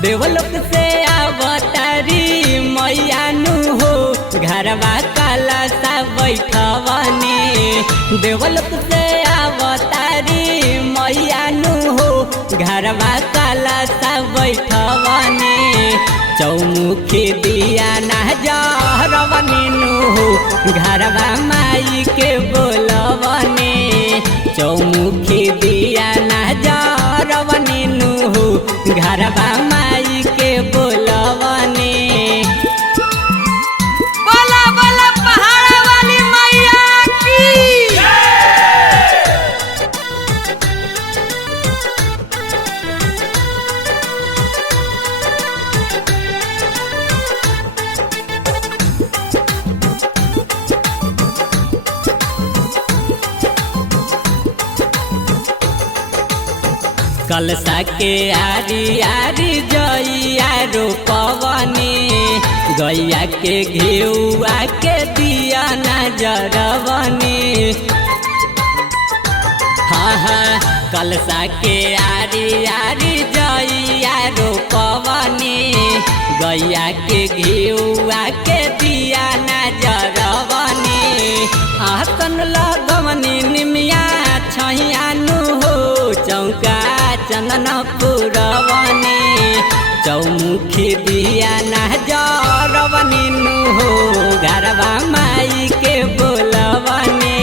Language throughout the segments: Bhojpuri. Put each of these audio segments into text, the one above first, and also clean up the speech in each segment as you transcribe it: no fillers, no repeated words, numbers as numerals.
देवलोक से अवतारी मैया नु हो घरवा काला सा बैठवनी। देवलोक से अवतारी मैया नु हो घरवा काला सा बैठवनी। चौमुखी दिया ना जरवनी नु हो घरवा माई के बोलवनी। चौमुखी दिया ना जरवनी नु हो घरवा माई के बोलवनी। बोला बोला पहाड़ वाली मैया की। कलसा के आरी आरी जइया रोपवनी। गैया के घेउआ के दिया ना जरवनी। हाँ हाँ कलसा के आरी आरी जइया रोपवनी। गैया के घेउआ के दिया ना जरवनी। आसन लगवनी निमिया छैया नु हो चौका चंदन पुरवनी। चौमुखी दिया ना जरवनी नु हो घरवा माई के बोलवनी।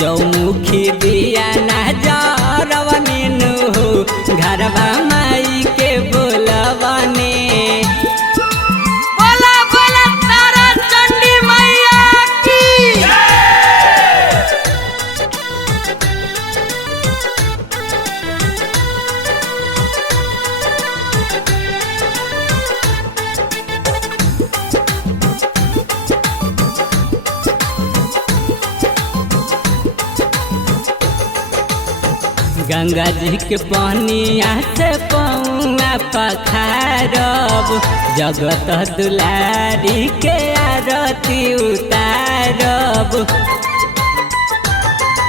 चौमुखी दिया ना जरवनी नु हो घरवा माई के बोलवनी। बोला बोला तारा चंडी मैया की। गंगा जी के पानिया से पौआ पखारब। जगत दुलारी के आरती उतारब।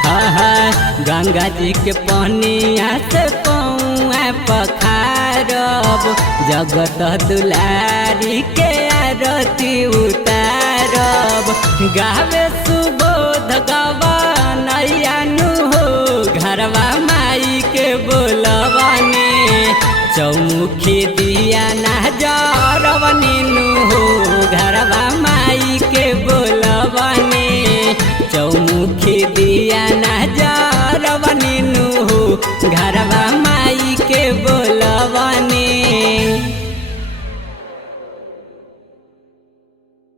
हाँ गंगा जी के पानिया से पौआ पखारब। जगत दुलारी के आरती उतारब। गावे सुबोध गवनैया नु हो घरवा माई के बोलवनी। चौमुखी दिया ना जरवनी नु हो घरवा माई